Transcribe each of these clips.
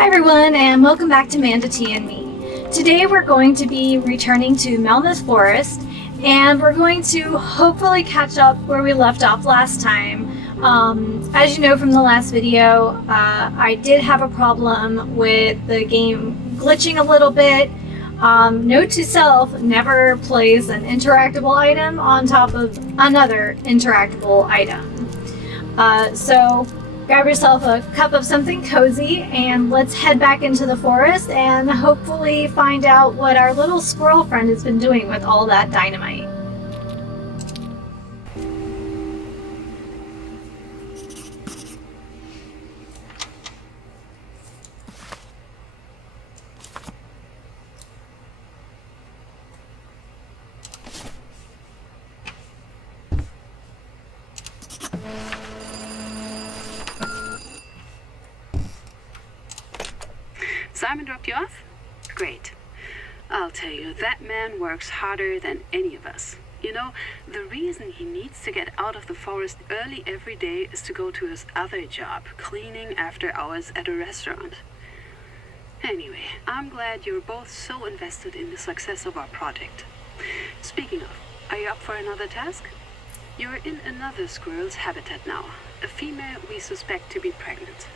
Hi everyone, and welcome back to Manda T and Me. Today we're going to be returning to Melmoth Forest, and we're going to hopefully catch up where we left off last time. As you know from the last video, I did have a problem with the game glitching a little bit. Note to self, never place an interactable item on top of another interactable item. So grab yourself a cup of something cozy and let's head back into the forest and hopefully find out what our little squirrel friend has been doing with all that dynamite. Simon dropped you off? Great. I'll tell you, that man works harder than any of us. You know, the reason he needs to get out of the forest early every day is to go to his other job, cleaning after hours at a restaurant. Anyway, I'm glad you're both so invested in the success of our project. Speaking of, are you up for another task? You're in another squirrel's habitat now, a female we suspect to be pregnant.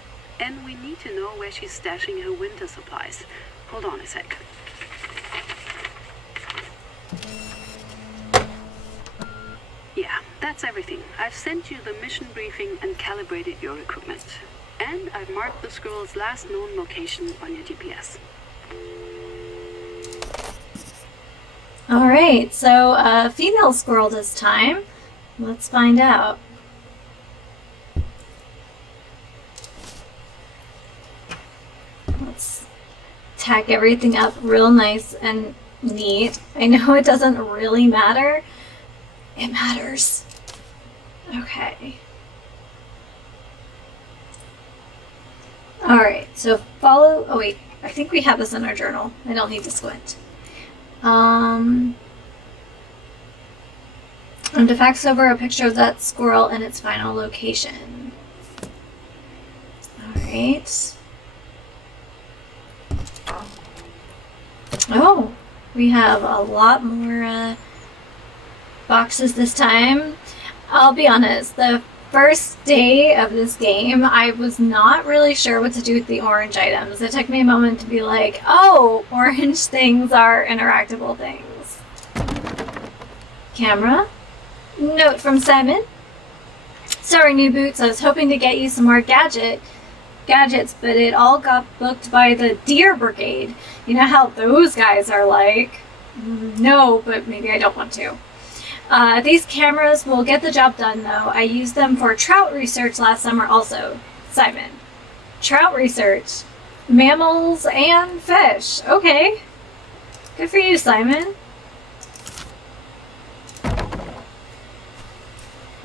And we need to know where she's stashing her winter supplies. Hold on a sec. Yeah, that's everything. I've sent you the mission briefing and calibrated your equipment. And I've marked the squirrel's last known location on your GPS. Alright, so female squirrel this time. Let's find out. Let's tack everything up real nice and neat. I know it doesn't really matter. It matters. Okay. Alright, so follow... Oh wait, I think we have this in our journal. I don't need to squint. I'm to fax over a picture of that squirrel and its final location. Alright. Oh, we have a lot more boxes this time. I'll be honest, the first day of this game, I was not really sure what to do with the orange items. It took me a moment to be like, oh, orange things are interactable things. Camera. Note from Simon. Sorry, new boots, I was hoping to get you some more gadgets, but it all got booked by the Deer Brigade. You know how those guys are like. No, but maybe I don't want to. These cameras will get the job done, though. I used them for trout research last summer also. Simon. Trout research. Mammals and fish. Okay. Good for you, Simon.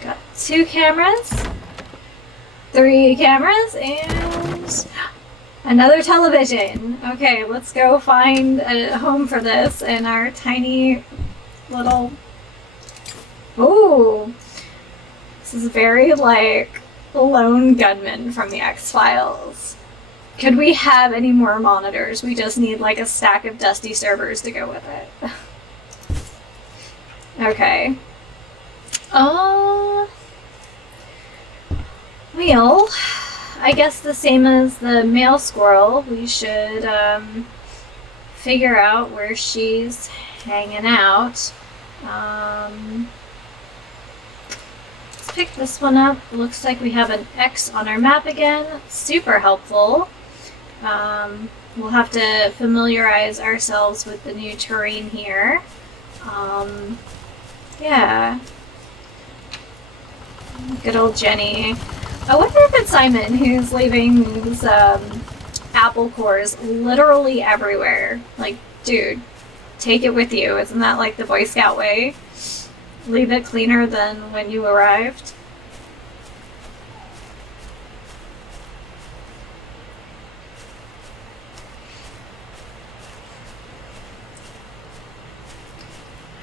Got 2 cameras. 3 cameras and another television. Okay, let's go find a home for this in our tiny little... Ooh, this is very like Lone Gunman from the X-Files. Could we have any more monitors? We just need like a stack of dusty servers to go with it. Okay. Well, I guess the same as the male squirrel, we should figure out where she's hanging out. Let's pick this one up. Looks like we have an X on our map again. Super helpful. We'll have to familiarize ourselves with the new terrain here. Yeah. Good old Jenny. I wonder if it's Simon who's leaving these apple cores literally everywhere. Like, dude, take it with you. Isn't that like the Boy Scout way? Leave it cleaner than when you arrived.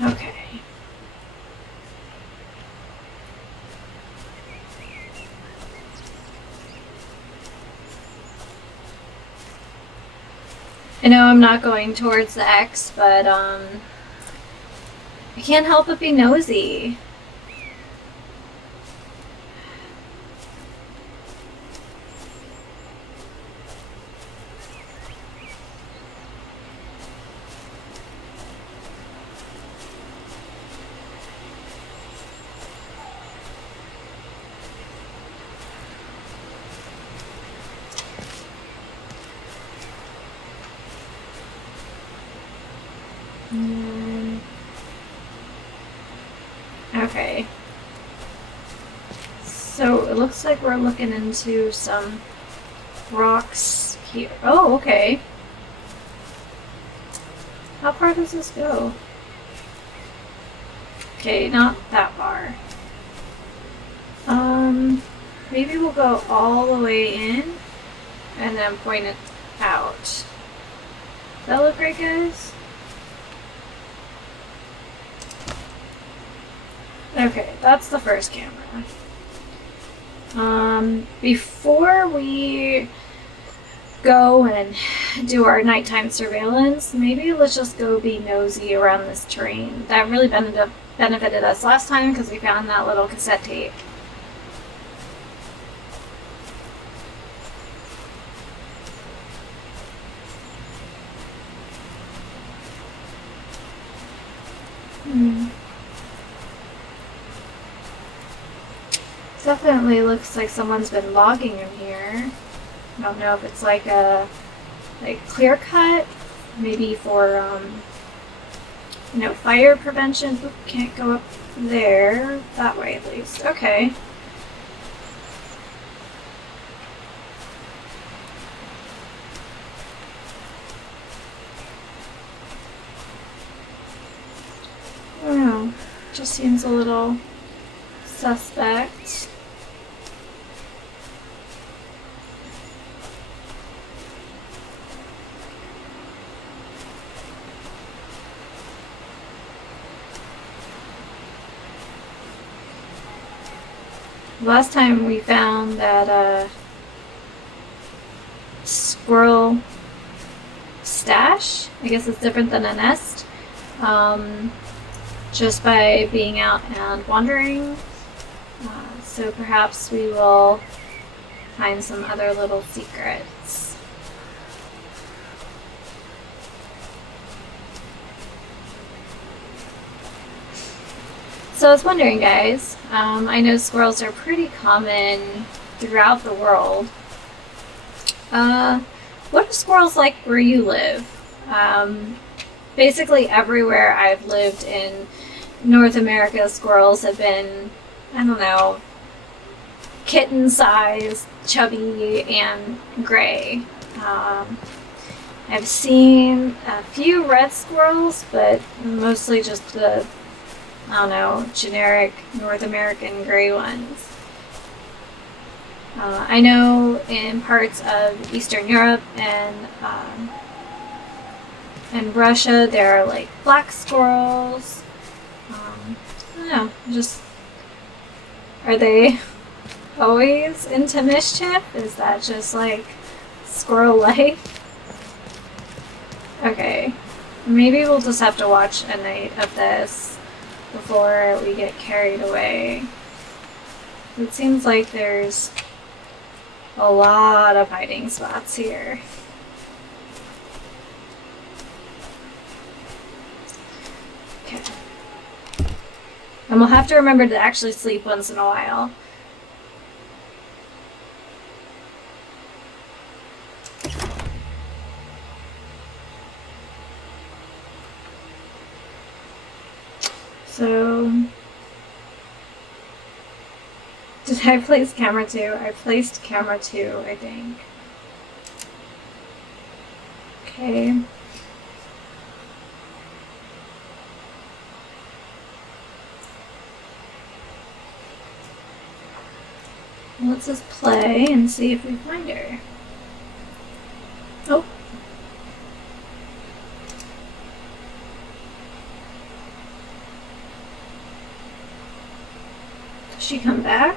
Okay. I know I'm not going towards the X, but I can't help but be nosy. Okay. So it looks like we're looking into some rocks here. Oh, okay. How far does this go? Okay, not that far. Maybe we'll go all the way in and then point it out. Does that look right, guys? Okay, that's the first camera. Before we go and do our nighttime surveillance, maybe let's just go be nosy around this terrain. That really benefited us last time because we found that little cassette tape. Definitely looks like someone's been logging in here. I don't know if it's like a clear cut, maybe for fire prevention. Oop, can't go up there. That way at least. Okay. I don't know. Just seems a little suspect. Last time we found that squirrel stash. I guess it's different than a nest. Just by being out and wandering. So perhaps we will find some other little secrets. So I was wondering, guys, I know squirrels are pretty common throughout the world. What are squirrels like where you live? Basically everywhere I've lived in North America, squirrels have been, I don't know, kitten-sized, chubby, and gray. I've seen a few red squirrels, but mostly just the, I don't know, generic North American gray ones. I know in parts of Eastern Europe and Russia there are like black squirrels. I don't know, just, are they always into mischief? Is that just like squirrel life? Okay, maybe we'll just have to watch a night of this before we get carried away. It seems like there's a lot of hiding spots here. Okay. And we'll have to remember to actually sleep once in a while. So, did I place camera 2? I placed camera 2, I think. Okay. Let's just play and see if we find her. Oh. Does she come back?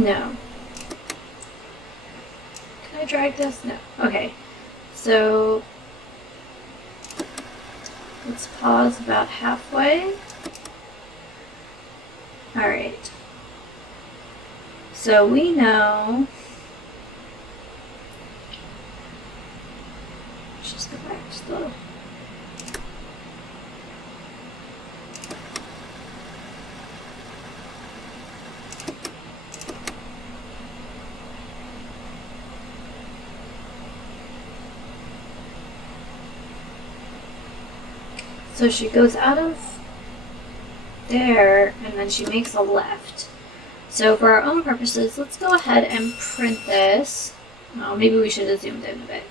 No. Can I drag this? No. Okay. So let's pause about halfway. Alright. So we know. Let's just go back to the. So she goes out of there and then she makes a left. So for our own purposes, let's go ahead and print this. Oh, maybe we should have zoomed in a bit.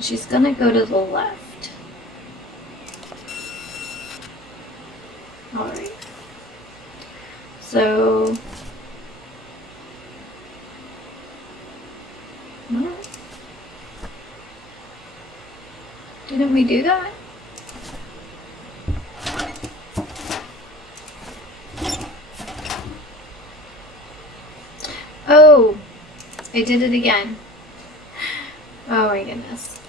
She's gonna go to the left. Alright. So what? Didn't we do that? Oh, I did it again. Oh my goodness.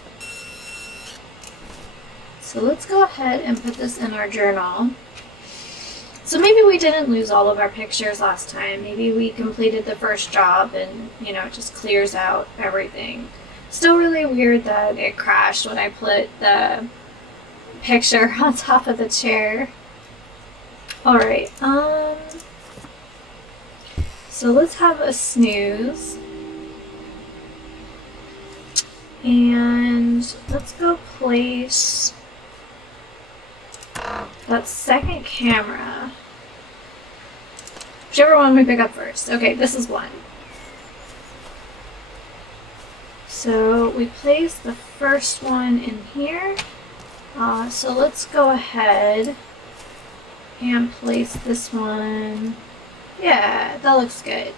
So let's go ahead and put this in our journal. So maybe we didn't lose all of our pictures last time. Maybe we completed the first job and, you know, it just clears out everything. Still really weird that it crashed when I put the picture on top of the chair. Alright, so let's have a snooze. And let's go place that second camera. Whichever one we pick up first. Okay, this is one. So we place the first one in here. So let's go ahead and place this one. Yeah, that looks good.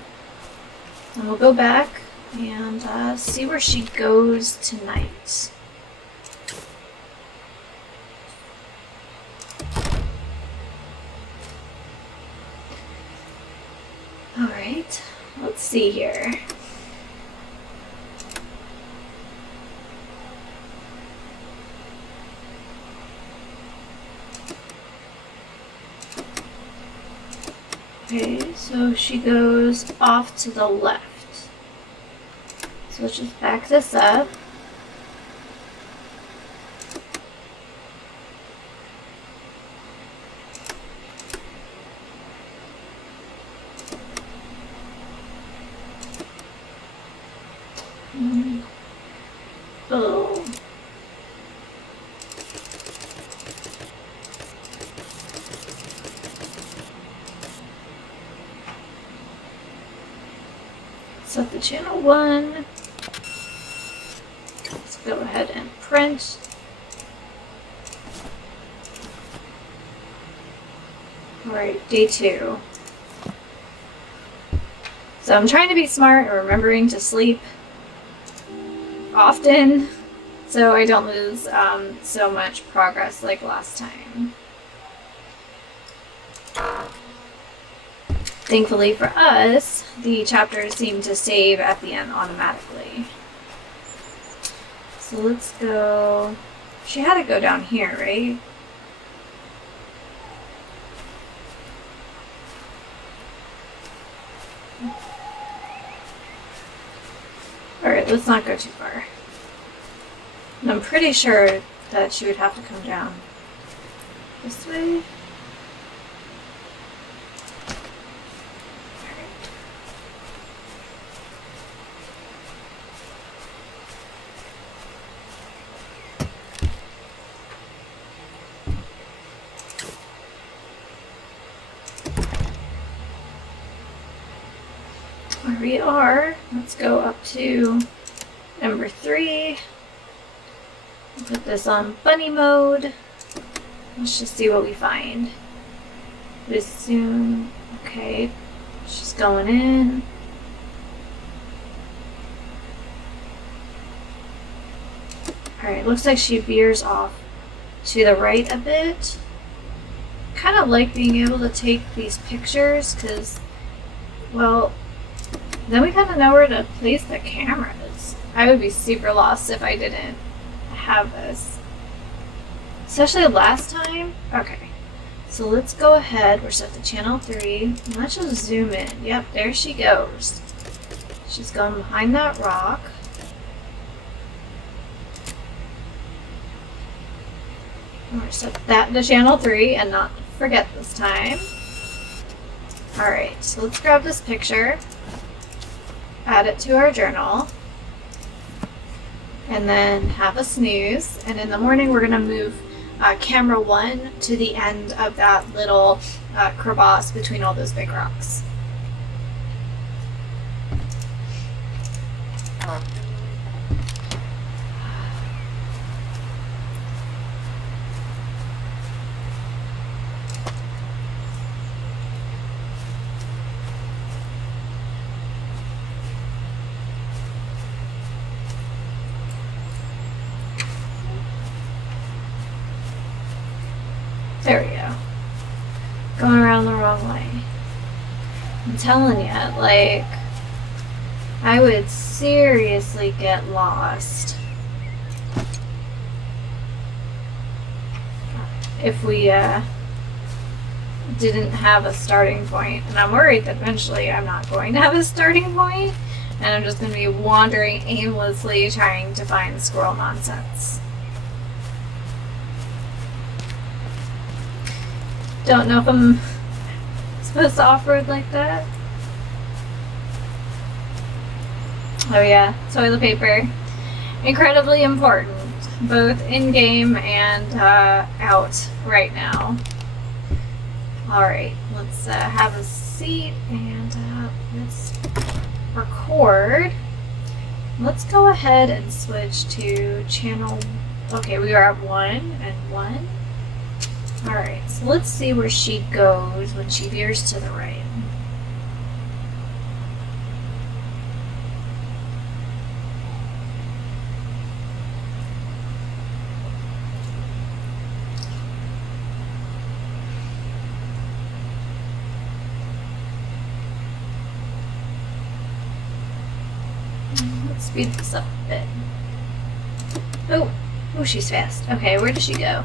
And we'll go back and see where she goes tonight. Alright, let's see here. Okay, so she goes off to the left. So let's just back this up. Oh. Set the channel 1. Let's go ahead and print. Alright, day 2. So I'm trying to be smart and remembering to sleep often so I don't lose so much progress like last time. Thankfully for us, the chapters seem to save at the end automatically. So let's go. She had to go down here, right? Alright, let's not go too far. And I'm pretty sure that she would have to come down this way. Where we are, let's go up to number 3. Put this on bunny mode. Let's just see what we find. Resume. Okay, she's going in. Alright, looks like she veers off to the right a bit. kind of like being able to take these pictures because, well, then we kind of know where to place the cameras. I would be super lost if I didn't have this. Especially last time. Okay, so let's go ahead. We're set to channel 3. Let's just zoom in. Yep, there she goes. She's going behind that rock. I'm going to set that to channel 3 and not forget this time. Alright, so let's grab this picture, add it to our journal, and then have a snooze. And in the morning we're going to move camera 1 to the end of that little crevasse between all those big rocks. There we go. Going around the wrong way. I'm telling you, like, I would seriously get lost if we didn't have a starting point. And I'm worried that eventually I'm not going to have a starting point, and I'm just going to be wandering aimlessly trying to find squirrel nonsense. Don't know if I'm supposed to off-road like that. Oh yeah, toilet paper. Incredibly important, both in-game and out right now. Alright, let's have a seat and let's record. Let's go ahead and switch to channel... Okay, we are at 1 and 1. Alright, so let's see where she goes when she veers to the right. Let's speed this up a bit. Oh, she's fast. Okay, where does she go?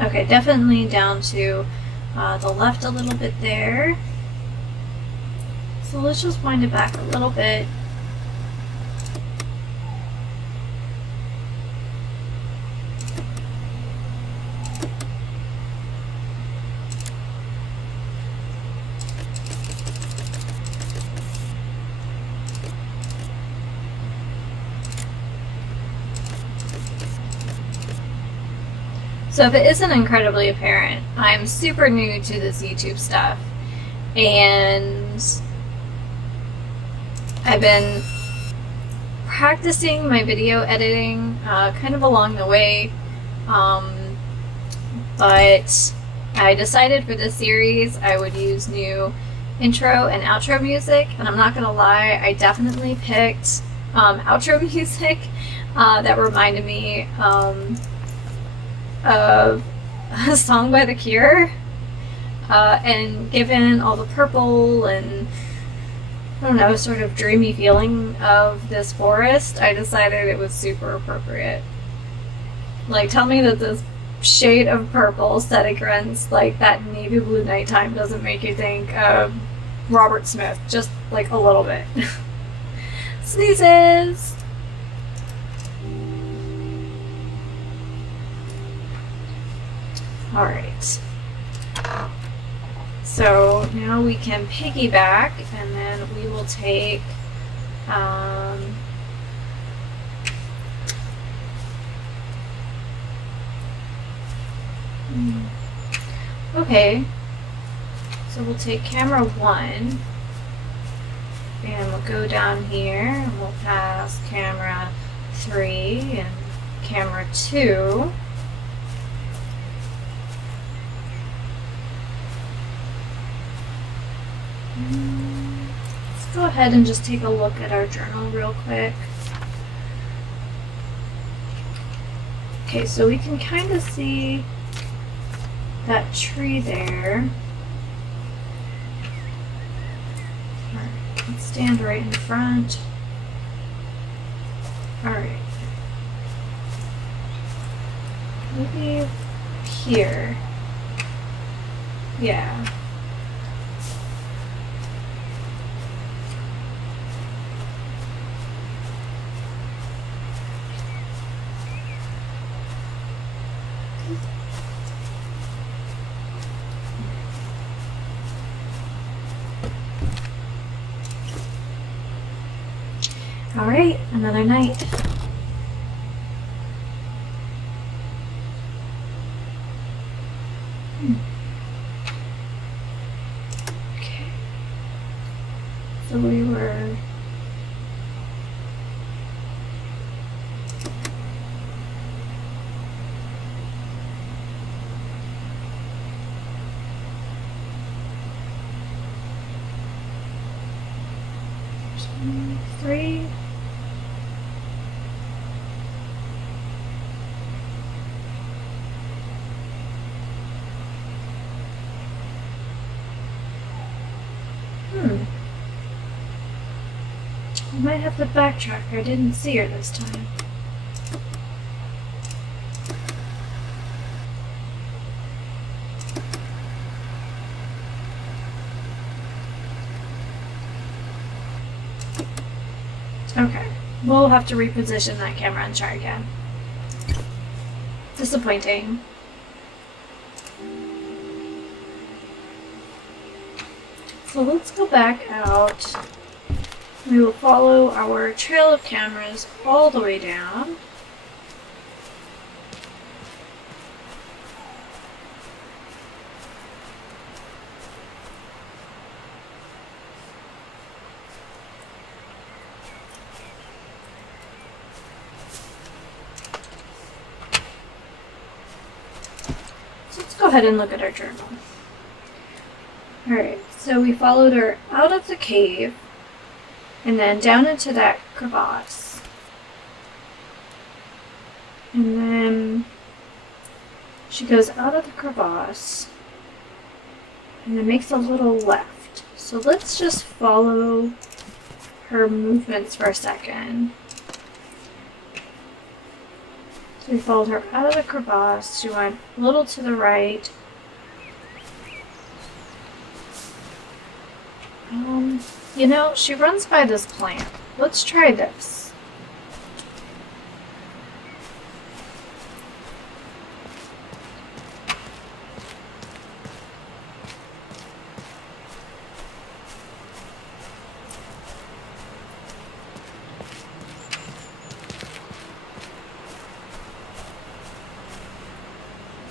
Okay, definitely down to the left a little bit there. So let's just wind it back a little bit. So if it isn't incredibly apparent, I'm super new to this YouTube stuff, and I've been practicing my video editing kind of along the way, but I decided for this series I would use new intro and outro music, and I'm not gonna lie, I definitely picked outro music that reminded me of a song by The Cure, and given all the purple and, I don't know, sort of dreamy feeling of this forest, I decided it was super appropriate. Like, tell me that this shade of purple set against like that navy blue nighttime doesn't make you think of Robert Smith, just like a little bit. Sneezes! Alright, so now we can piggyback, and then we will take okay, so we'll take camera 1 and we'll go down here and we'll pass camera 3 and camera 2. Let's go ahead and just take a look at our journal real quick. Okay, so we can kind of see that tree there. Alright, let's stand right in front. Alright. Maybe here. Yeah. Alright, another night. Okay. So we were... Three. I might have to backtrack. I didn't see her this time. Okay. We'll have to reposition that camera and try again. Disappointing. So let's go back out. We will follow our trail of cameras all the way down. So let's go ahead and look at our journal. Alright, so we followed her out of the cave. And then down into that crevasse. And then she goes out of the crevasse and then makes a little left. So let's just follow her movements for a second. So we followed her out of the crevasse. She went a little to the right. You know, she runs by this plant. Let's try this.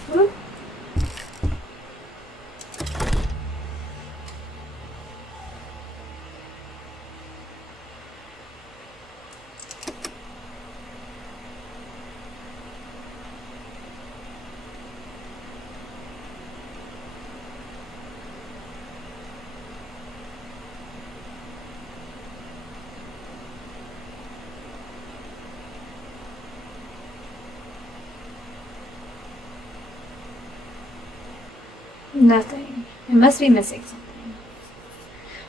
Whoop. Nothing. It must be missing something.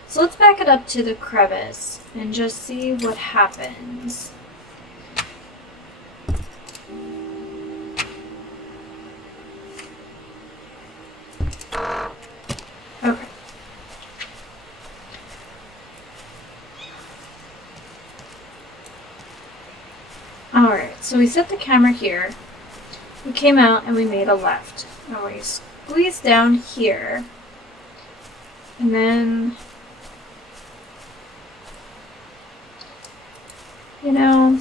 So let's back it up to the crevice and just see what happens. Okay. Alright, so we set the camera here. We came out and we made a left. Now we squeeze down here. And then, you know,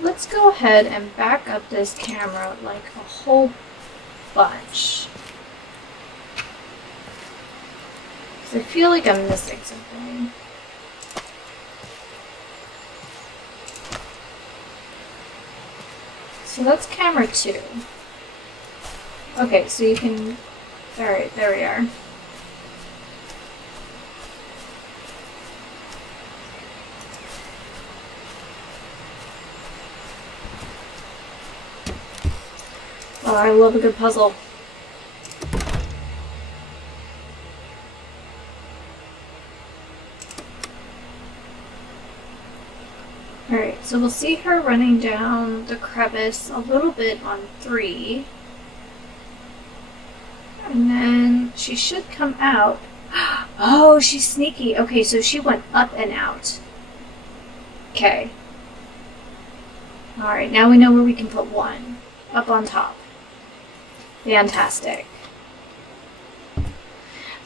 let's go ahead and back up this camera like a whole bunch. Because I feel like I'm missing something. So that's camera 2. Okay, so you can... Alright, there we are. Oh, I love a good puzzle. Alright, so we'll see her running down the crevice a little bit on 3. And then she should come out. Oh, she's sneaky. Okay, so she went up and out. Okay. Alright, now we know where we can put 1. Up on top. Fantastic.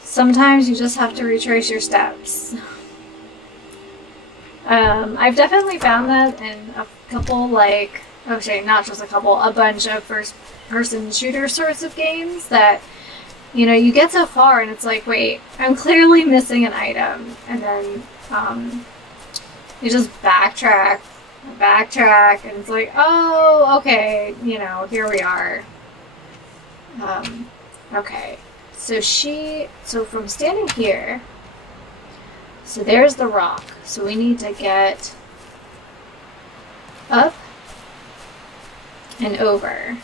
Sometimes you just have to retrace your steps. I've definitely found that in a couple, like, okay, not just a couple, a bunch of first-person shooter sorts of games that, you know, you get so far and it's like, wait, I'm clearly missing an item. And then you just backtrack, and it's like, oh, okay, you know, here we are. Okay, so from standing here, so there's the rock. So we need to get up and over.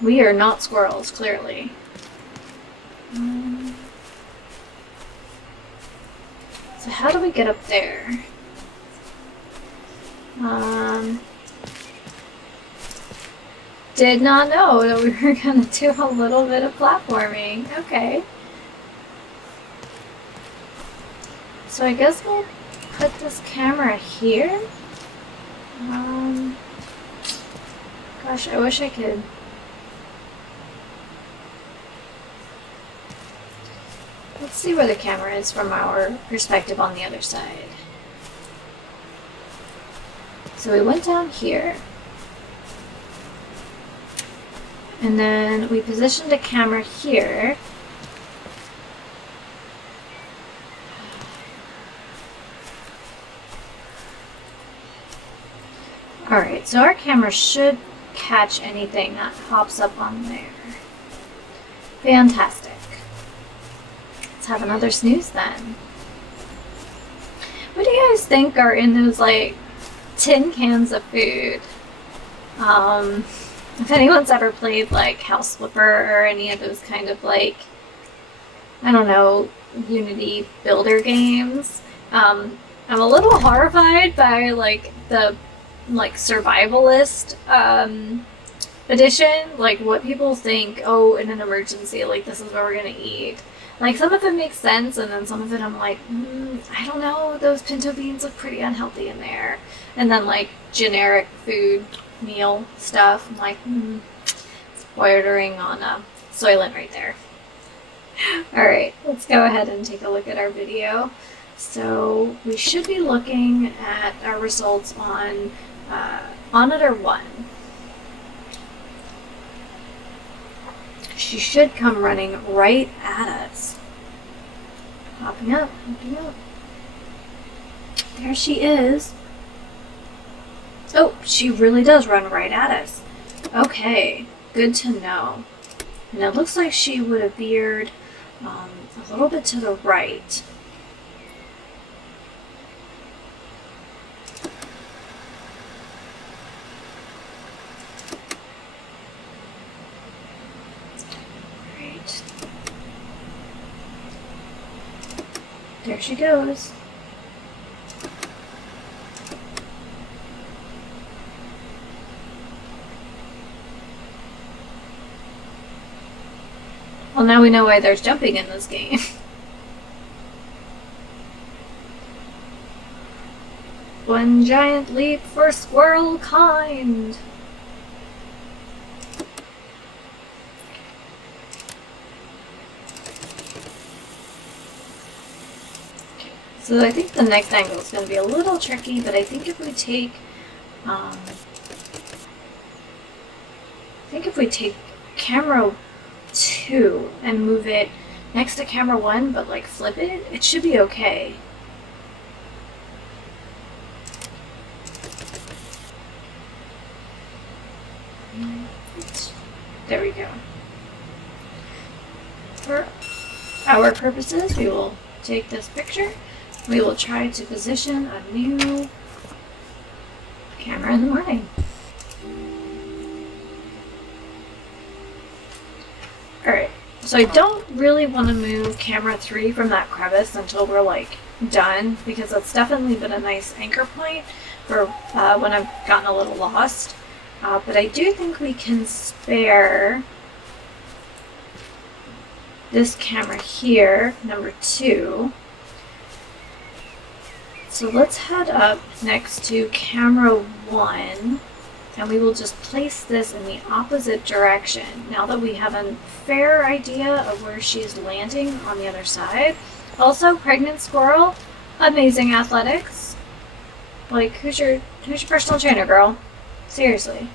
We are not squirrels, clearly. So how do we get up there? Did not know that we were gonna do a little bit of platforming. Okay. So I guess we'll put this camera here. Gosh, I wish I could. Let's see where the camera is from our perspective on the other side. So we went down here. And then we positioned a camera here. Alright, so our camera should catch anything that pops up on there. Fantastic. Let's have another snooze then. What do you guys think are in those, like, tin cans of food? If anyone's ever played, like, House Flipper or any of those kind of, like, I don't know, Unity builder games, I'm a little horrified by, like, the, like, survivalist, edition. Like, what people think, oh, in an emergency, like, this is what we're gonna eat. Like, some of it makes sense, and then some of it I'm like, I don't know, those pinto beans look pretty unhealthy in there. And then, like, generic food meal stuff, I'm like, it's bordering on Soylent right there. Alright, let's go ahead and take a look at our video. So we should be looking at our results on Monitor 1. She should come running right at us. Hopping up, hopping up. There she is. Oh, she really does run right at us. Okay, good to know. And it looks like she would have veered a little bit to the right. Right. There she goes. Well, now we know why there's jumping in this game. One giant leap for squirrel kind. So I think the next angle is going to be a little tricky, but I think if we take, camera 2 and move it next to camera 1, but like flip it, it should be okay. There we go. For our purposes, we will take this picture. We will try to position a new Camera in the morning. Alright, so I don't really want to move camera 3 from that crevice until we're like done, because that's definitely been a nice anchor point for when I've gotten a little lost. But I do think we can spare this camera here, number 2. So let's head up next to camera 1, and we will just place this in the opposite direction now that we have a fair idea of where she's landing on the other side. Also, pregnant squirrel, amazing athletics. Like, who's your personal trainer, girl? Seriously.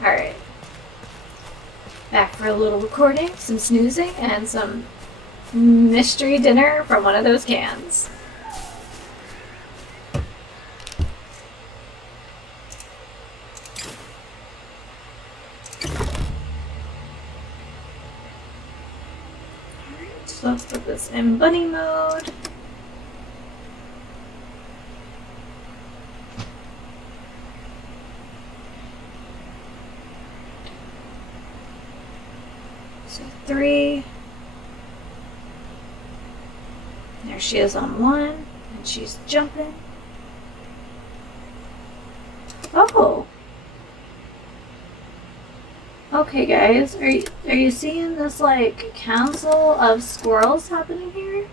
Alright. Back for a little recording, some snoozing, and some mystery dinner from one of those cans. Alright, so let's put this in bunny mode. So 3. There she is on 1, and she's jumping. Oh! Okay, guys, are you seeing this like council of squirrels happening here?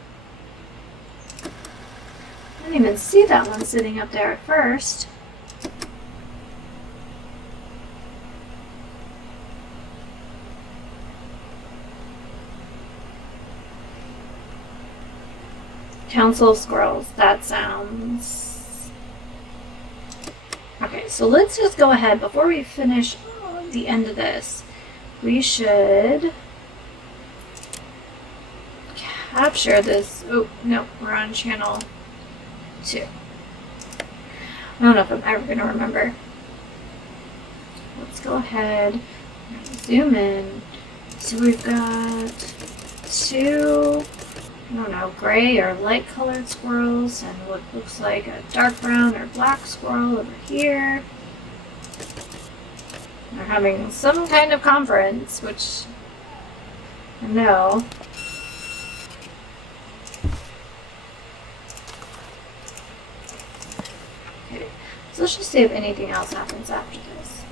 I didn't even see that one sitting up there at first. Council of squirrels, that sounds... Okay, so let's just go ahead, before we finish the end of this, we should capture this. Oh, no, we're on channel 2. I don't know if I'm ever going to remember. Let's go ahead and zoom in. So we've got 2... I don't know, gray or light colored squirrels, and what looks like a dark brown or black squirrel over here. They're having some kind of conference, which I know. Okay, so let's just see if anything else happens after this.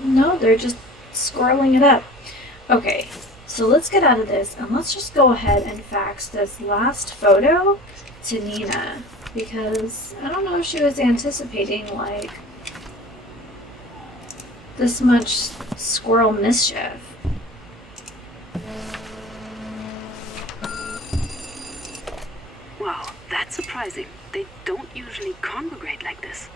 No, they're just squirreling it up. Okay, so let's get out of this and let's just go ahead and fax this last photo to Nina, because I don't know if she was anticipating like this much squirrel mischief. Wow, that's surprising. They don't usually congregate like this.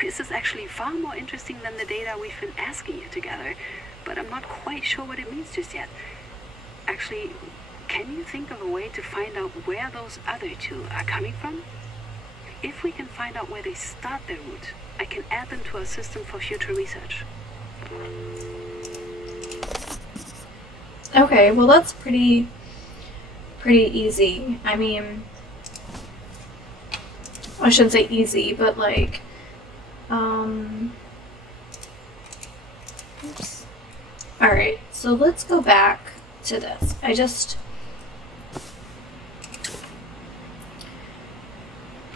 This is actually far more interesting than the data we've been asking you to gather, but I'm not quite sure what it means just yet. Actually, can you think of a way to find out where those other 2 are coming from? If we can find out where they start their route, I can add them to our system for future research. Okay, well that's pretty easy. I mean, I shouldn't say easy, but like, oops. Alright, so let's go back to this.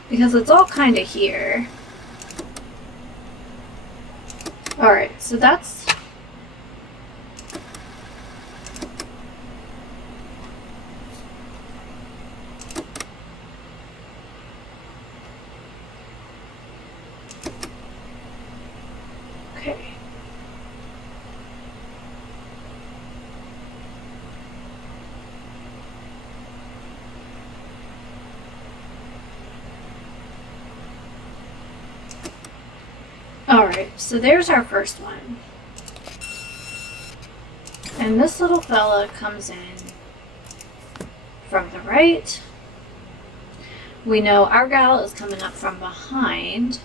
Because it's all kind of here. Alright, so that's... Okay. Alright, so there's our first one. And this little fella comes in from the right. We know our gal is coming up from behind.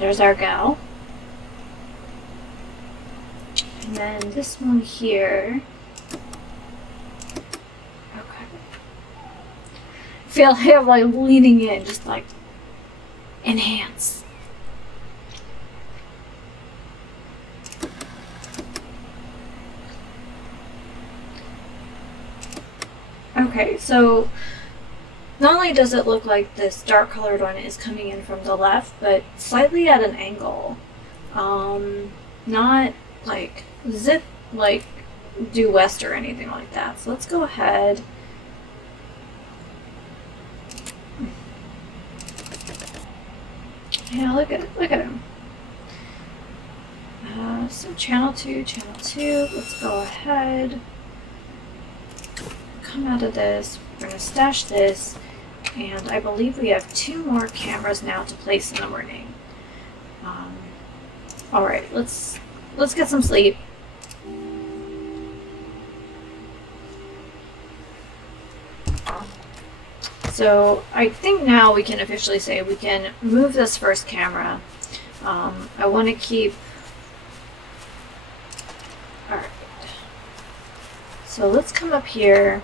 There's our gal. And then this one here. Okay. I feel like I'm like leaning in, just like enhance. Okay, so not only does it look like this dark colored one is coming in from the left, but slightly at an angle. Not like zip like due west or anything like that. So let's go ahead. Yeah, look at him. So channel 2, let's go ahead. Come out of this. We're going to stash this. And I believe we have 2 more cameras now to place in the morning. Alright, let's get some sleep. So I think now we can officially say we can move this first camera. I want to keep... Alright. So let's come up here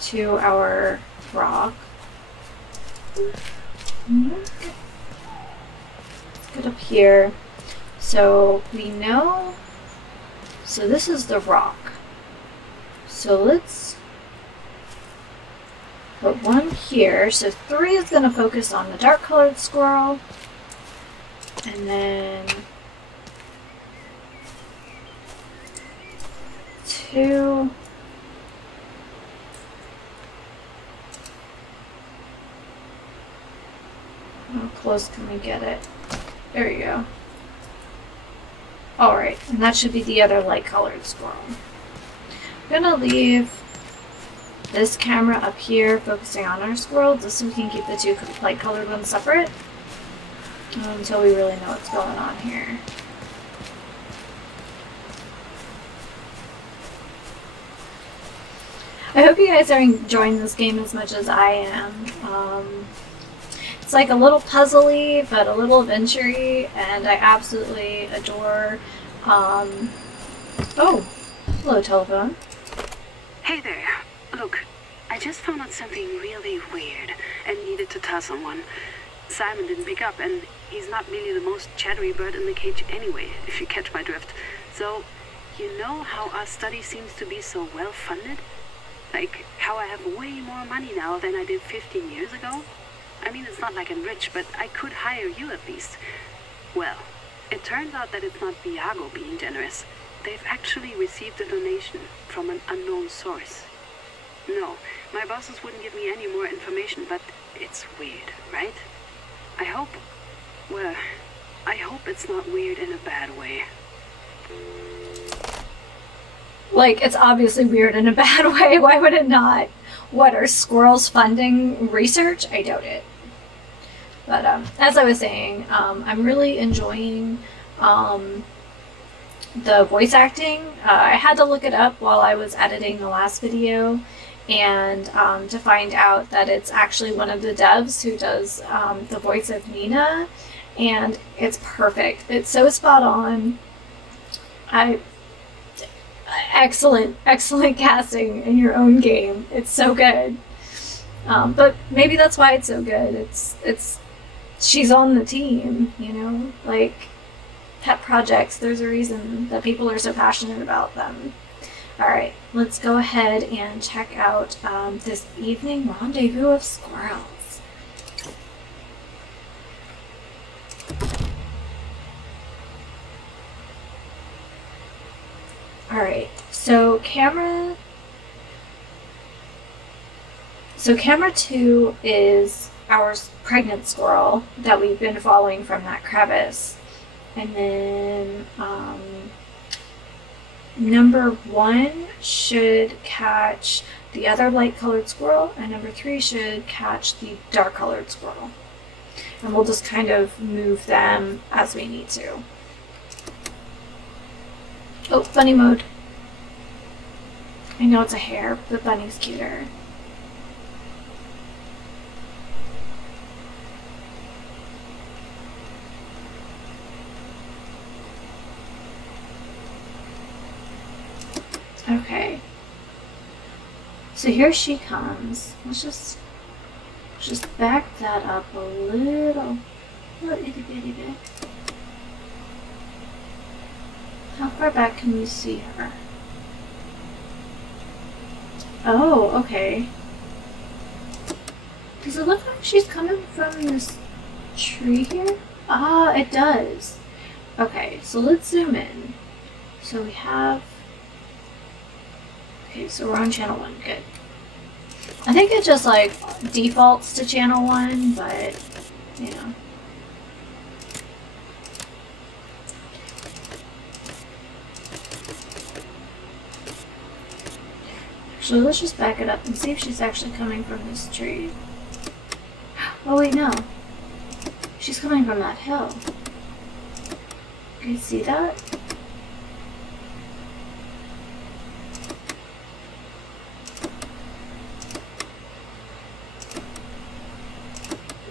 to our rock. Let's get up here. So we know... So this is the rock. So let's put 1 here. So 3 is going to focus on the dark colored squirrel. And then 2. How close can we get it? There you go. Alright, and that should be the other light colored squirrel. I'm gonna leave this camera up here focusing on our squirrel just so we can keep the 2 light colored ones separate until we really know what's going on here. I hope you guys are enjoying this game as much as I am. It's like a little puzzly, but a little adventure-y, and I absolutely adore. Oh, hello, telephone. Hey there. Look, I just found out something really weird and needed to tell someone. Simon didn't pick up, and he's not really the most chattery bird in the cage anyway, if you catch my drift. So, you know how our study seems to be so well funded? Like, how I have way more money now than I did 15 years ago? I mean, it's not like I'm rich, but I could hire you at least. Well, it turns out that it's not Viago being generous. They've actually received a donation from an unknown source. No, my bosses wouldn't give me any more information, but it's weird, right? I hope it's not weird in a bad way. Like, it's obviously weird in a bad way. Why would it not? What, are squirrels funding research? I doubt it. But as I was saying, I'm really enjoying the voice acting. I had to look it up while I was editing the last video, and to find out that it's actually one of the devs who does the voice of Nina, and it's perfect. It's so spot on. Excellent casting in your own game. It's so good. But maybe that's why it's so good. She's on the team, you know? Like, pet projects, there's a reason that people are so passionate about them. Alright, let's go ahead and check out this evening rendezvous of squirrels. Alright, so camera 2 is our pregnant squirrel that we've been following from that crevice. And then number 1 should catch the other light colored squirrel, and number 3 should catch the dark colored squirrel. And we'll just kind of move them as we need to. Oh, bunny mode. I know it's a hare, but bunny's cuter. Okay. So here she comes. Let's just back that up a little itty bitty bit. How far back can we see her? Oh, okay. Does it look like she's coming from this tree here? Ah, it does. Okay, so let's zoom in. So we have... Okay, so we're on channel 1. Good. I think it just, like, defaults to channel 1, but, you know. Actually, let's just back it up and see if she's actually coming from this tree. Oh, wait, no. She's coming from that hill. Can you see that?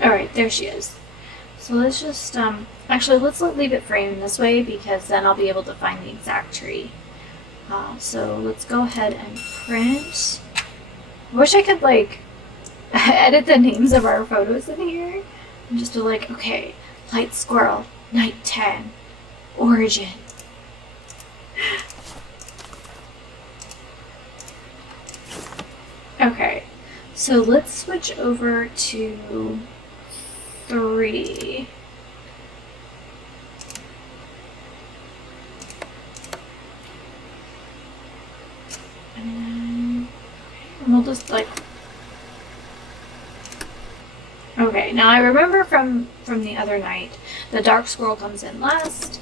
Alright, there she is. So let's just, actually, let's leave it framed this way because then I'll be able to find the exact tree. So let's go ahead and print. I wish I could, like, edit the names of our photos in here. And just be like, okay, light squirrel, night 10, origin. Okay, so let's switch over to 3. And we'll just like... Okay, now I remember from the other night, the dark squirrel comes in last.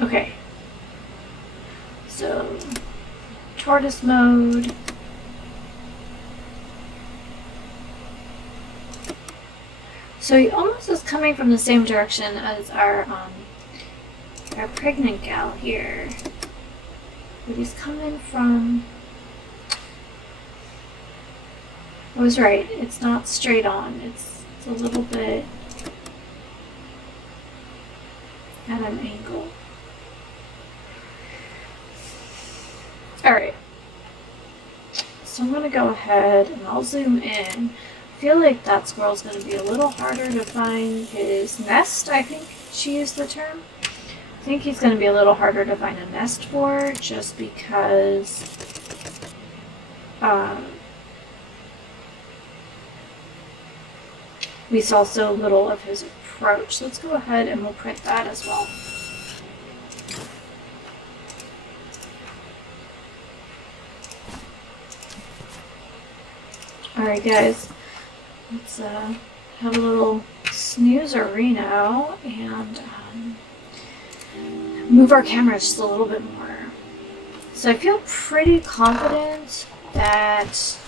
Okay, so tortoise mode. So he almost is coming from the same direction as our pregnant gal here, but he's coming from... I was right. It's not straight on. It's a little bit at an angle. Alright, so I'm going to go ahead and I'll zoom in. I feel like that squirrel's going to be a little harder to find his nest, I think she used the term. I think he's going to be a little harder to find a nest for, just because we saw so little of his approach. So let's go ahead and we'll print that as well. Alright guys, let's have a little snooze-a-reno and move our cameras just a little bit more. So I feel pretty confident that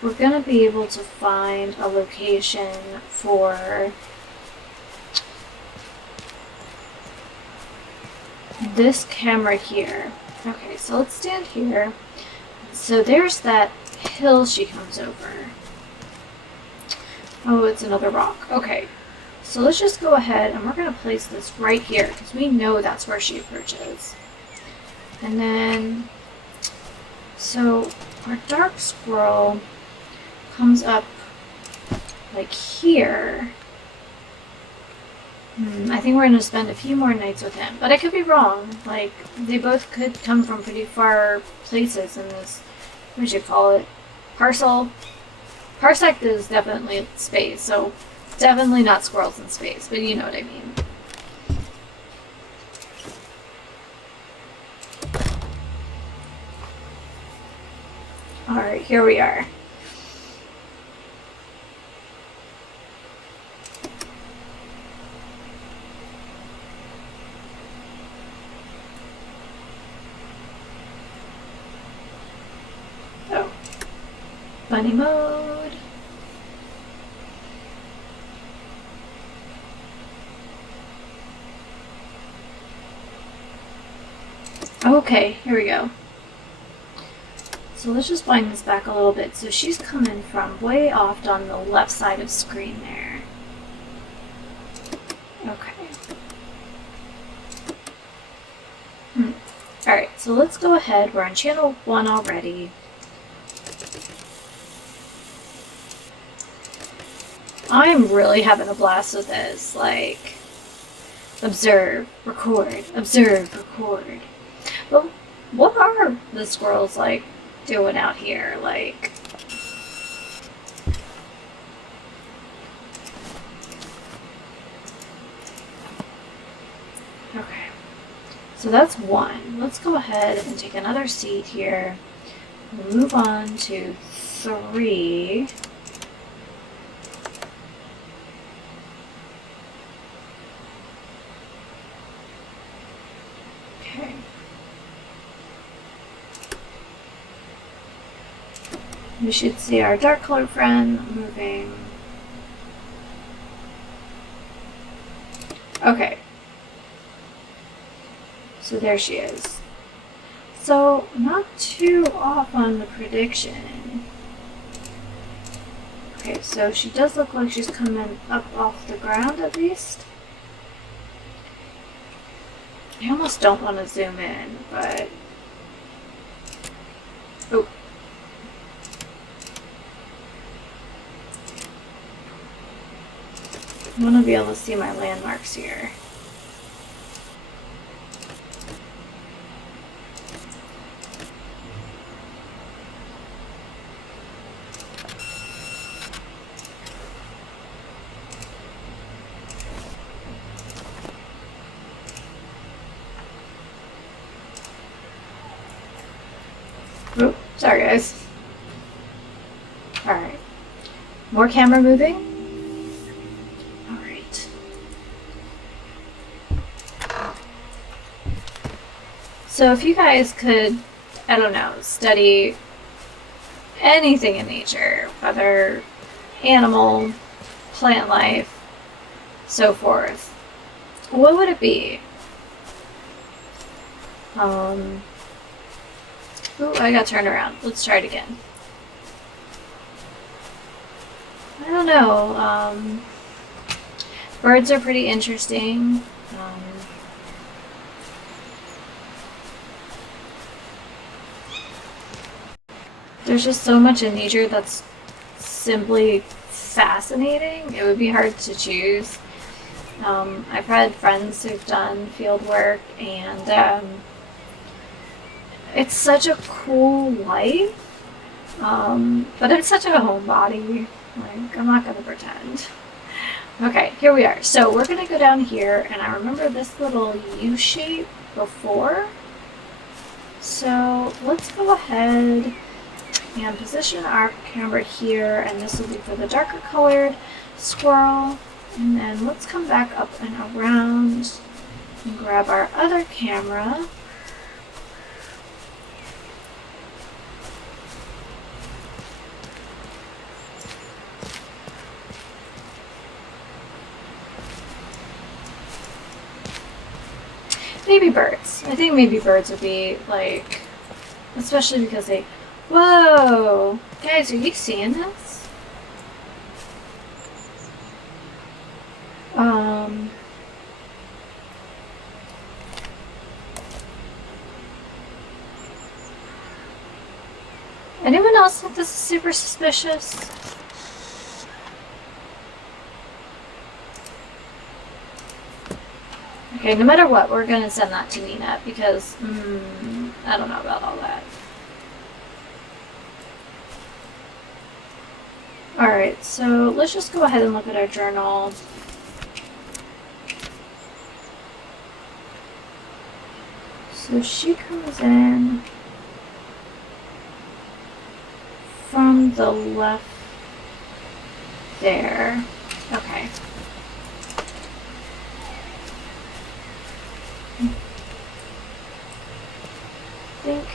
we're going to be able to find a location for this camera here. Okay, so let's stand here. So there's that hill she comes over. Oh, it's another rock. Okay, so let's just go ahead and we're going to place this right here because we know that's where she approaches. And then, so our dark squirrel comes up like here. I think we're going to spend a few more nights with him, but I could be wrong. Like, they both could come from pretty far places in this, what would you call it? Parcel. Parsec is definitely space, so definitely not squirrels in space, but you know what I mean. Alright, here we are. Bunny mode. Okay, here we go. So let's just wind this back a little bit. So she's coming from way off on the left side of screen there. Okay. Alright, so let's go ahead. We're on channel 1 already. I'm really having a blast with this. Like, observe, record, observe, record. But what are the squirrels like doing out here? Like, okay, so that's 1. Let's go ahead and take another seat here. We'll move on to 3. Okay. We should see our dark colored friend moving. Okay. So there she is. So not too off on the prediction. Okay, so she does look like she's coming up off the ground at least. I almost don't want to zoom in, but... Oh. I want to be able to see my landmarks here. Oh, sorry guys. Alright. More camera moving. Alright. So if you guys could, I don't know, study anything in nature, whether animal, plant life, so forth, what would it be? Ooh, I got turned around. Let's try it again. I don't know. Birds are pretty interesting. There's just so much in nature that's simply fascinating. It would be hard to choose. I've had friends who've done field work, and it's such a cool life, but it's such a homebody. Like, I'm not gonna pretend. Okay, here we are. So we're gonna go down here, and I remember this little U shape before. So let's go ahead and position our camera here, and this will be for the darker colored squirrel. And then let's come back up and around and grab our other camera. Maybe birds. I think maybe birds would be like, especially because they, whoa, guys, are you seeing this? Anyone else think this is super suspicious? Okay, no matter what, we're gonna send that to Nina because, I don't know about all that. Alright, so let's just go ahead and look at our journal. So she comes in from the left there. Okay. I think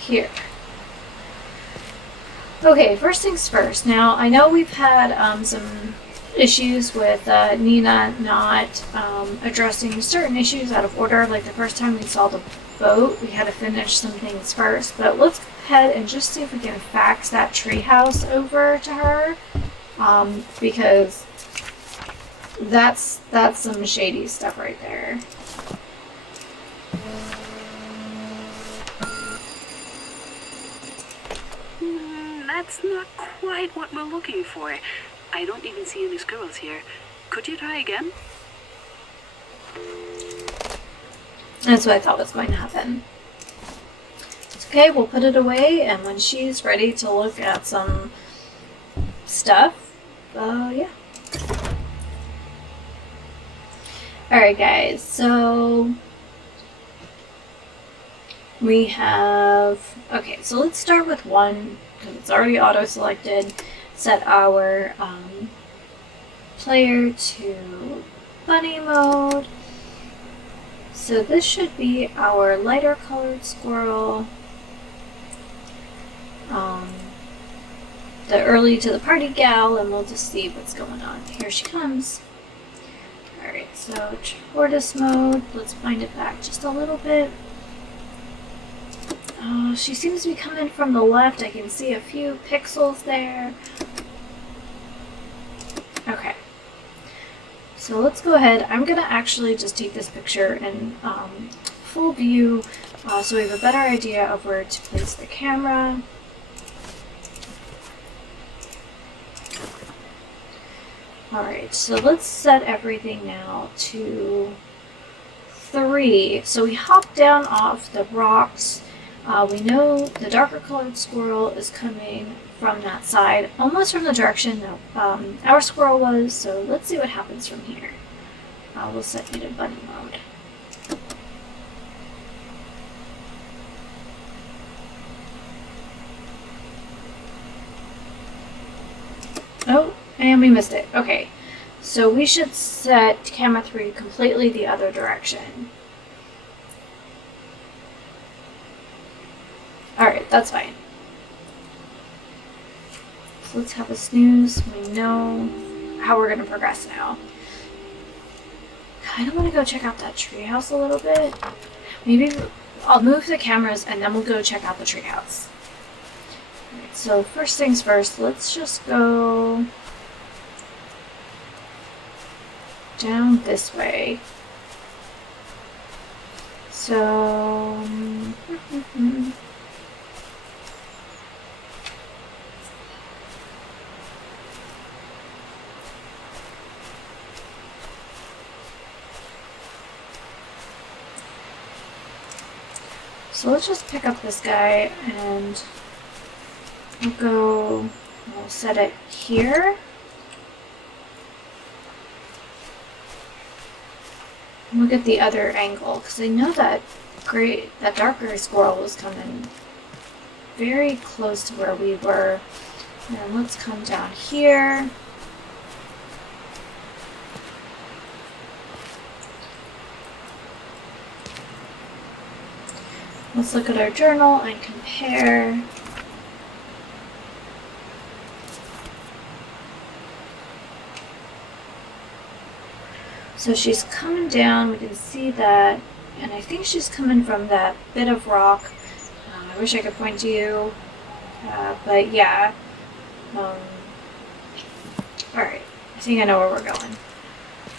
here. Okay, first things first. Now, I know we've had some issues with Nina not addressing certain issues out of order. Like the first time we saw the boat, we had to finish some things first. But let's go ahead and just see if we can fax that treehouse over to her, because that's some shady stuff right there. That's not quite what we're looking for. I don't even see any squirrels here. Could you try again? That's what I thought was going to happen. It's okay, we'll put it away, and when she's ready to look at some stuff, yeah. Alright guys, so we have, okay, so let's start with one, because it's already auto-selected. Set our player to bunny mode. So this should be our lighter colored squirrel. The early to the party gal, and we'll just see what's going on. Here she comes. Alright, so tortoise mode. Let's bind it back just a little bit. She seems to be coming from the left. I can see a few pixels there. Okay. So let's go ahead. I'm going to actually just take this picture in full view so we have a better idea of where to place the camera. Alright, so let's set everything now to 3. So we hop down off the rocks. We know the darker colored squirrel is coming from that side, almost from the direction that our squirrel was, so let's see what happens from here. We'll set you to bunny mode. Oh, and we missed it. Okay, so we should set camera 3 completely the other direction. Alright, that's fine. So let's have a snooze. We know how we're going to progress now. I kind of want to go check out that treehouse a little bit. Maybe I'll move the cameras and then we'll go check out the treehouse. Alright, so first things first, let's just go down this way. So... So let's just pick up this guy and we'll set it here. And we'll get the other angle, because I know that darker squirrel was coming very close to where we were. And let's come down here. Let's look at our journal and compare. So she's coming down, we can see that, and I think she's coming from that bit of rock. I wish I could point to you, but yeah. Alright, I think I know where we're going.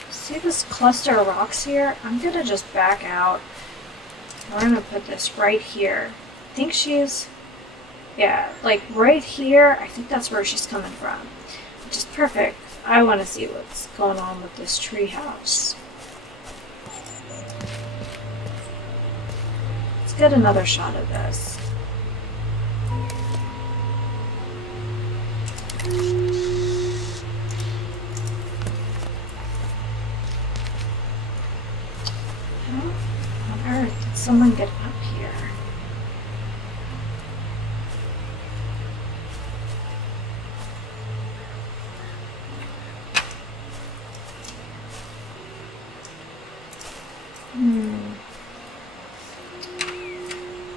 See this cluster of rocks here? I'm gonna just back out. We're gonna put this right here. I think she's, yeah, like right here. I think that's where she's coming from, which is perfect. I want to see what's going on with this tree house. Let's get another shot of this. How on earth did someone get up here?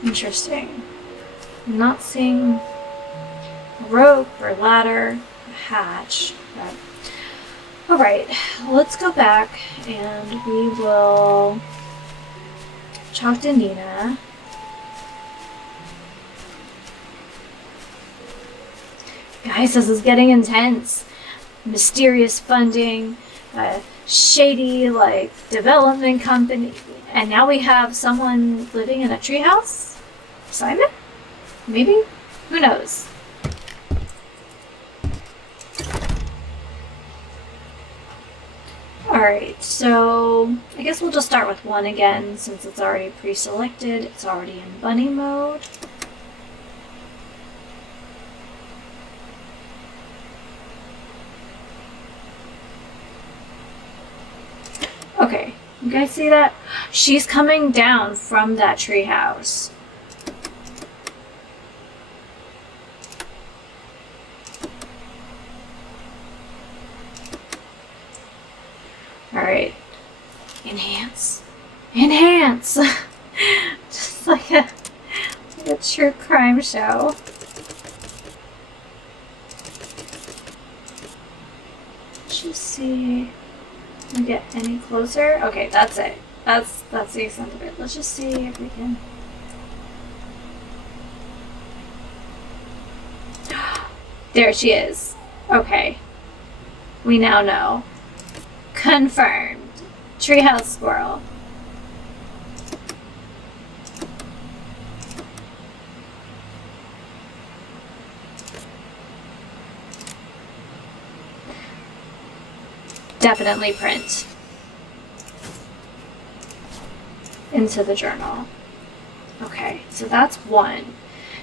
Interesting. I'm not seeing a rope or ladder, a hatch, but alright, let's go back and we will Talk to Nina. Guys, this is getting intense. Mysterious funding, shady, like, development company. And now we have someone living in a treehouse? Simon? Maybe? Who knows? Alright, so I guess we'll just start with 1 again since it's already pre-selected. It's already in bunny mode. Okay, you guys see that? She's coming down from that treehouse. Alright. Enhance. Enhance! Just like a true crime show. Let's just see. Can we get any closer? Okay, that's it. That's the extent of it. Let's just see if we can. There she is. Okay. We now know. Confirmed. Treehouse squirrel. Definitely print into the journal. Okay, so that's 1.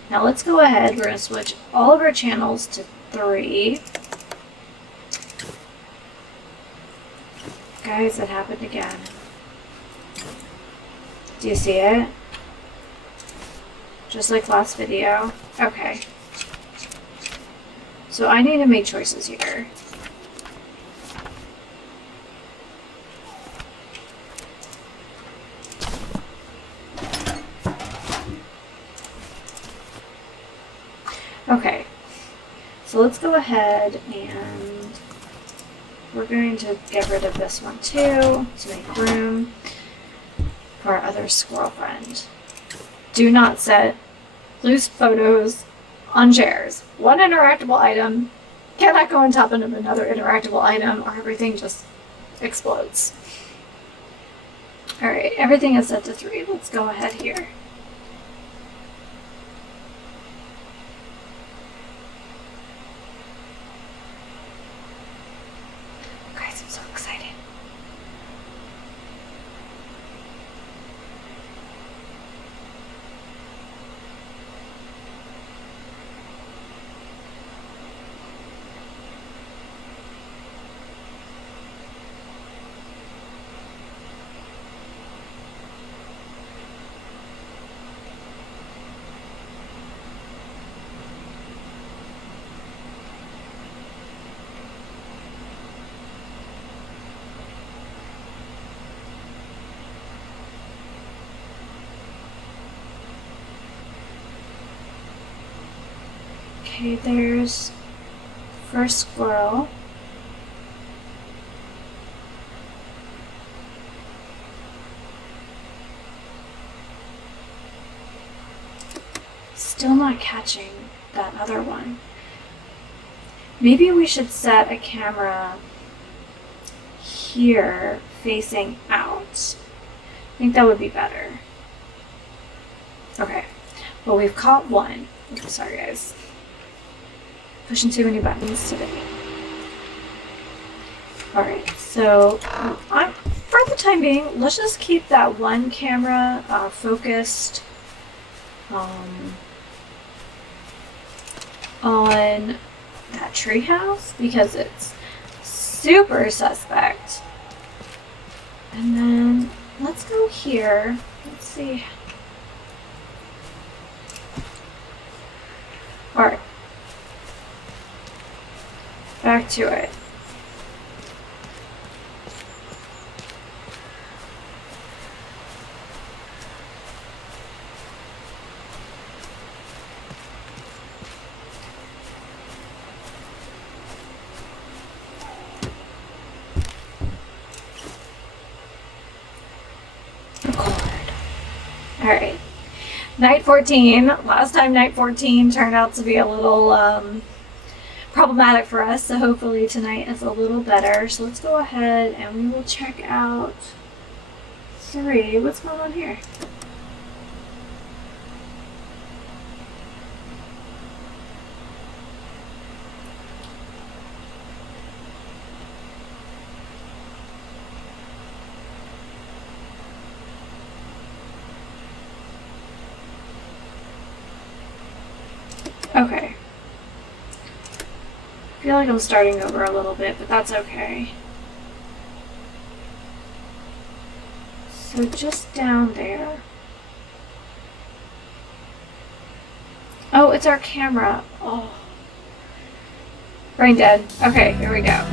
Now let's go ahead. We're going to switch all of our channels to 3. Guys, it happened again. Do you see it? Just like last video. Okay. So I need to make choices here. Okay, so let's go ahead and we're going to get rid of this one too to make room for our other squirrel friend. Do not set loose photos on chairs. One interactable item cannot go on top of another interactable item or everything just explodes. Alright, everything is set to 3. Let's go ahead here. Okay, there's first squirrel. Still not catching that other one. Maybe we should set a camera here facing out. I think that would be better. Okay, well, we've caught one. Oops, sorry guys. Pushing too many buttons today. Alright, so for the time being, let's just keep that one camera focused on that treehouse because it's super suspect. And then let's go here. Let's see. Alright. Back to it. Record. Alright. Night 14. Last time night 14 turned out to be a little problematic for us, so hopefully tonight is a little better. So let's go ahead and we will check out 3. What's going on here? Okay. I feel like I'm starting over a little bit, but that's okay. So just down there. Oh, it's our camera. Oh. Brain dead. Okay, here we go.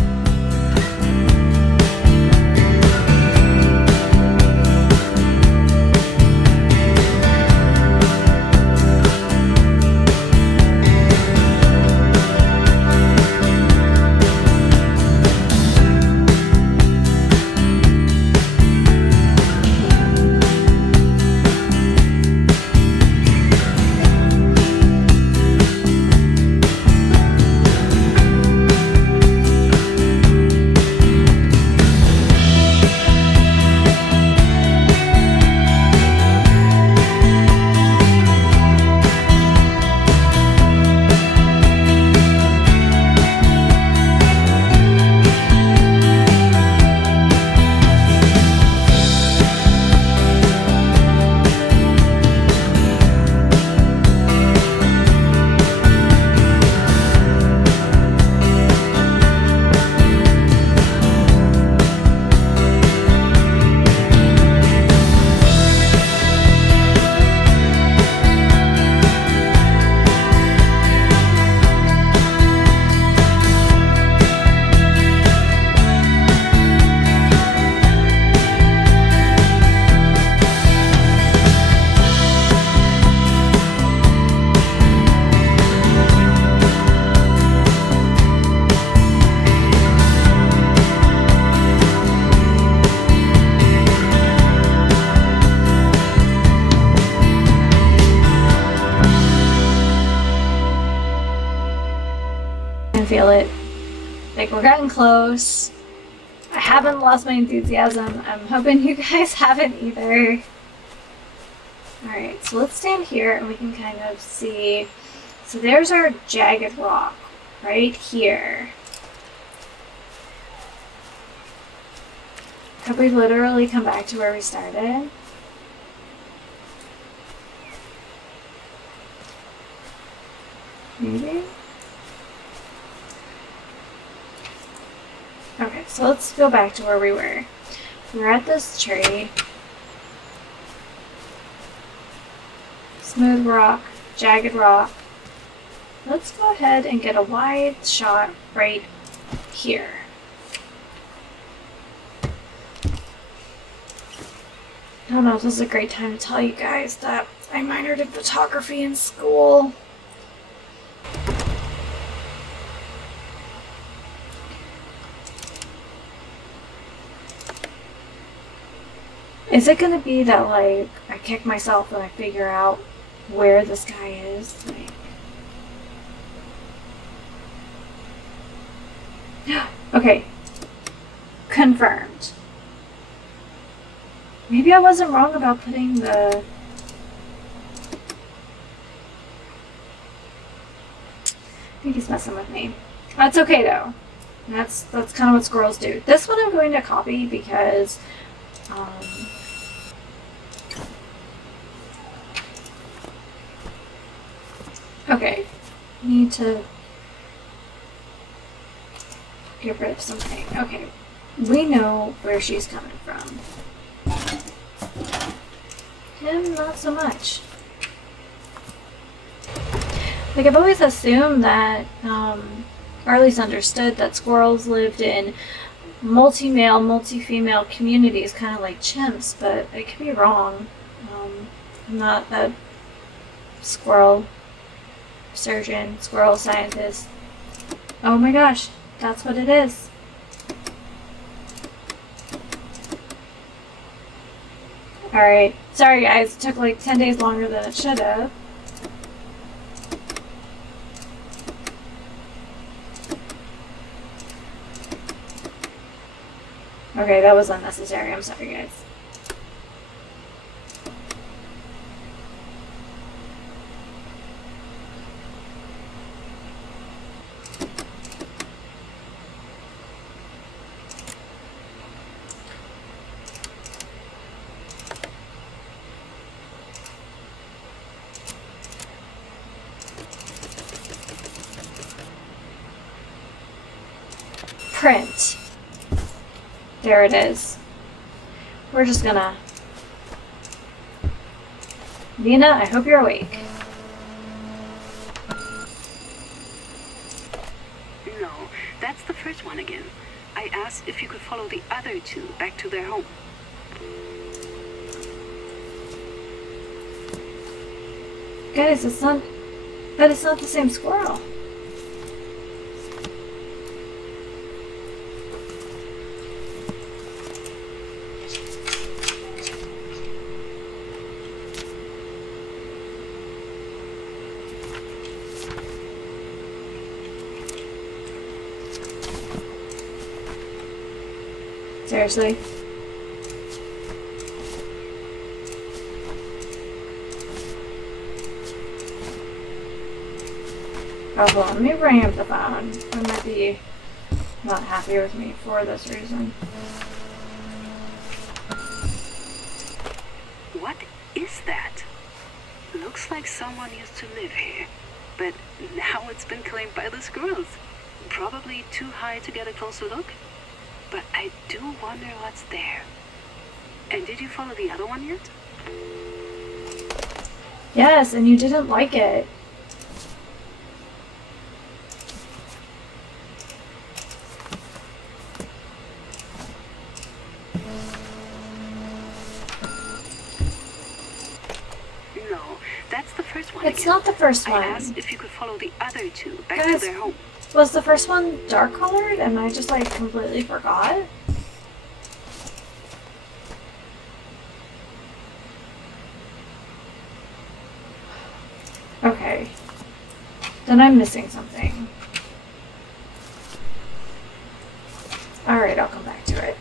Feel it. Like, we're getting close. I haven't lost my enthusiasm. I'm hoping you guys haven't either. Alright, so let's stand here and we can kind of see. So there's our jagged rock right here. Could we literally come back to where we started? Maybe? Okay, so let's go back to where we were. We're at this tree. Smooth rock, jagged rock. Let's go ahead and get a wide shot right here. I don't know if this is a great time to tell you guys that I minored in photography in school. Is it gonna be that, like, I kick myself and I figure out where this guy is? Like... Okay. Confirmed. Maybe I wasn't wrong about putting the... I think he's messing with me. That's okay, though. That's kind of what squirrels do. This one I'm going to copy because... Okay, need to get rid of something. Okay, we know where she's coming from. Him, not so much. Like, I've always assumed that, or at least understood that squirrels lived in multi-male, multi-female communities, kind of like chimps, but I could be wrong. I'm not a squirrel surgeon, squirrel scientist. Oh my gosh, that's what it is. Alright. Sorry guys, it took like 10 days longer than it should have. Okay, that was unnecessary. I'm sorry guys. Print. There it is. We're just gonna... Vina, I hope you're awake. No, that's the first one again. I asked if you could follow the other two back to their home. Guys, it's not... But it's not the same squirrel. Seriously? Oh, hold on. Let me bring up the phone. I might be not happy with me for this reason. What is that? Looks like someone used to live here, but now it's been claimed by the squirrels. Probably too high to get a closer look. But I do wonder what's there. And did you follow the other one yet? Yes, and you didn't like it. No, that's the first one. It's again. not the first one. I asked if you could follow the other two back Guys, to their home. Was the first one dark colored and I just like completely forgot? Okay. Then I'm missing something. Alright, I'll come back to it.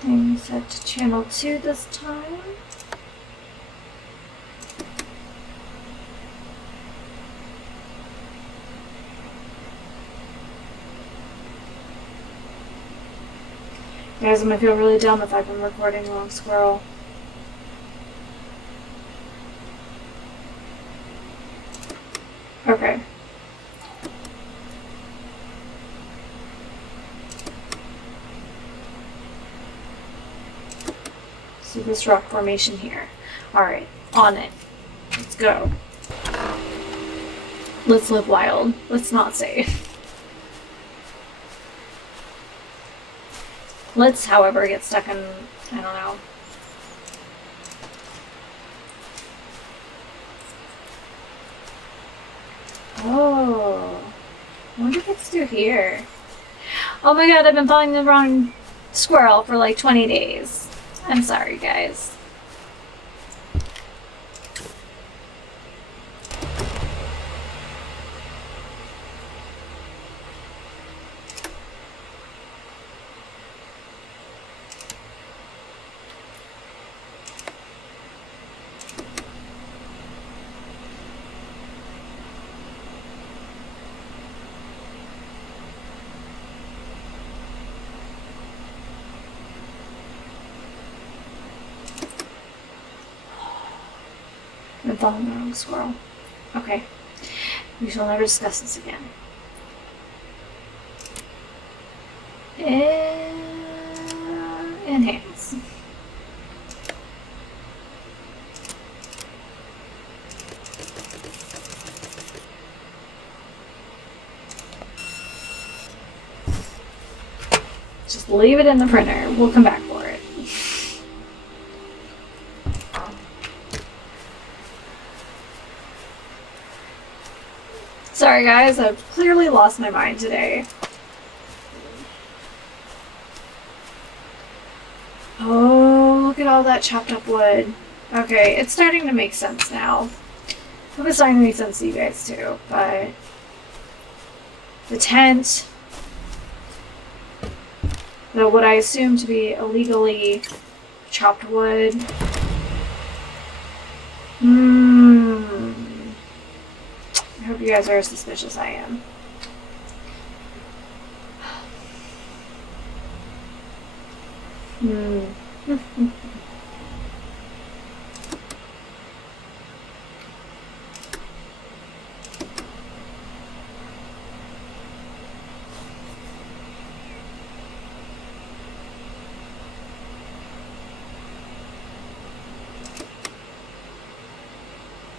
Thing set to channel 2 this time. Guys, I'm gonna feel really dumb if I've been recording Long Squirrel. Okay. See this rock formation here. Alright, on it. Let's go. Let's live wild. Let's not save. Let's, however, get stuck in, I don't know. Oh. I wonder if it's through here. Oh my god, I've been following the wrong squirrel for like 20 days. I'm sorry, guys. I'm following the wrong squirrel. Okay. We shall never discuss this again. Enhance. Just leave it in the printer. We'll come back for it. Sorry guys, I've clearly lost my mind today. Oh, look at all that chopped up wood. Okay, it's starting to make sense now. I hope it's starting to make sense to you guys too, but the tent, what I assume to be illegally chopped wood. I hope you guys are as suspicious as I am.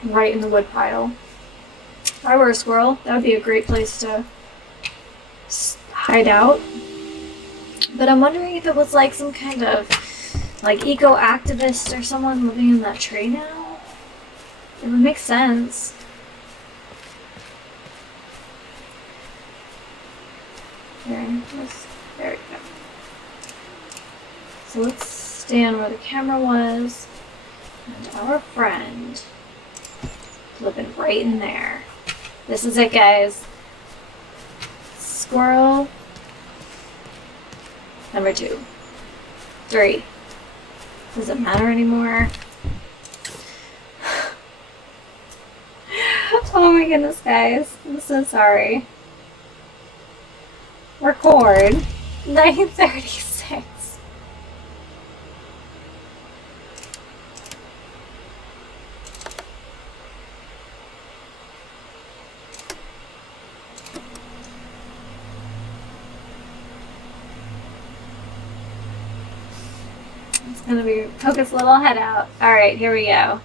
Right in the wood pile. If I were a squirrel, that would be a great place to hide out. But I'm wondering if it was like some kind of like eco-activist or someone living in that tree now. It would make sense. There we go. So let's stand where the camera was, and our friend living right in there. This is it, guys. Squirrel number 2. 3. Does it matter anymore? Oh my goodness, guys. I'm so sorry. Record. 9:36. It's gonna be poke its little head out. Alright, here we go.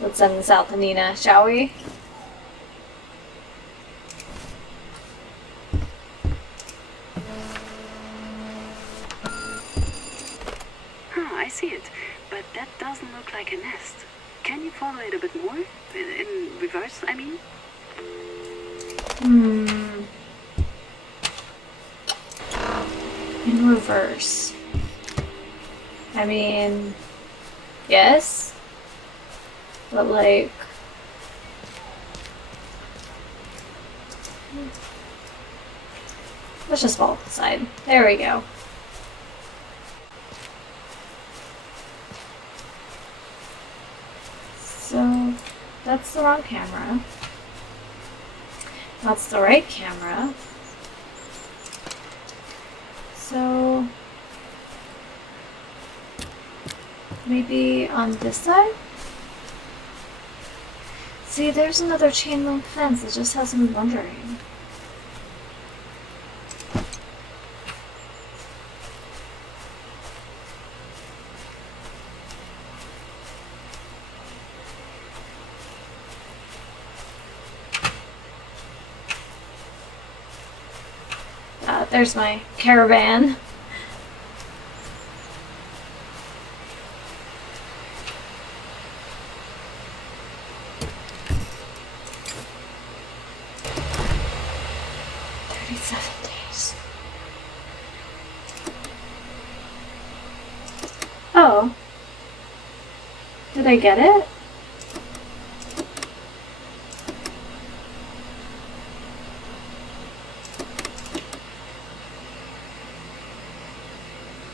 Let's send this out to Nina, shall we? I see it, but that doesn't look like a nest. Can you follow it a bit more? In reverse, I mean? In reverse. I mean, yes. But like... let's just fall to the side. There we go. So, that's the wrong camera. That's the right camera. So, maybe on this side? See, there's another chain link fence. It just has me wondering. There's my caravan. Oh. Did I get it?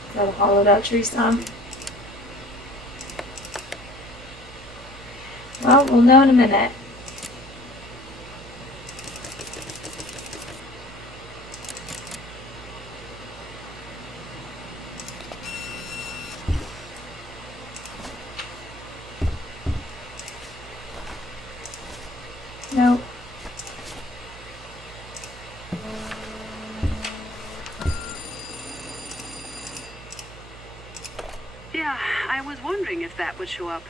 Is that a hollowed out tree stump? Well, we'll know in a minute. Nope. Yeah, I was wondering if that would show up.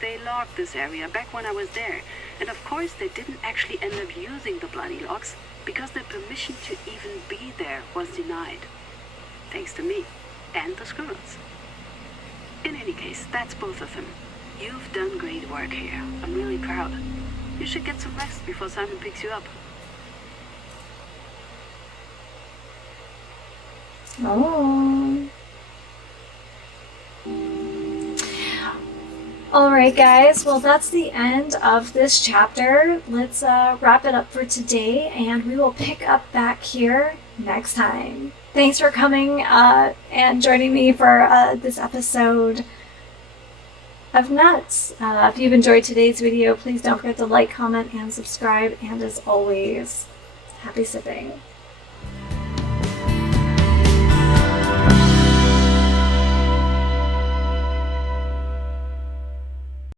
They logged this area back when I was there, and of course they didn't actually end up using the bloody logs because their permission to even be there was denied. Thanks to me and the squirrels. In any case, that's both of them. You've done great work here. I'm really proud. You should get some rest before Simon picks you up. Oh. Alright guys, well that's the end of this chapter. Let's wrap it up for today, and we will pick up back here next time. Thanks for coming and joining me for this episode of Nuts. If you've enjoyed today's video, please don't forget to like, comment, and subscribe, and as always, happy sipping.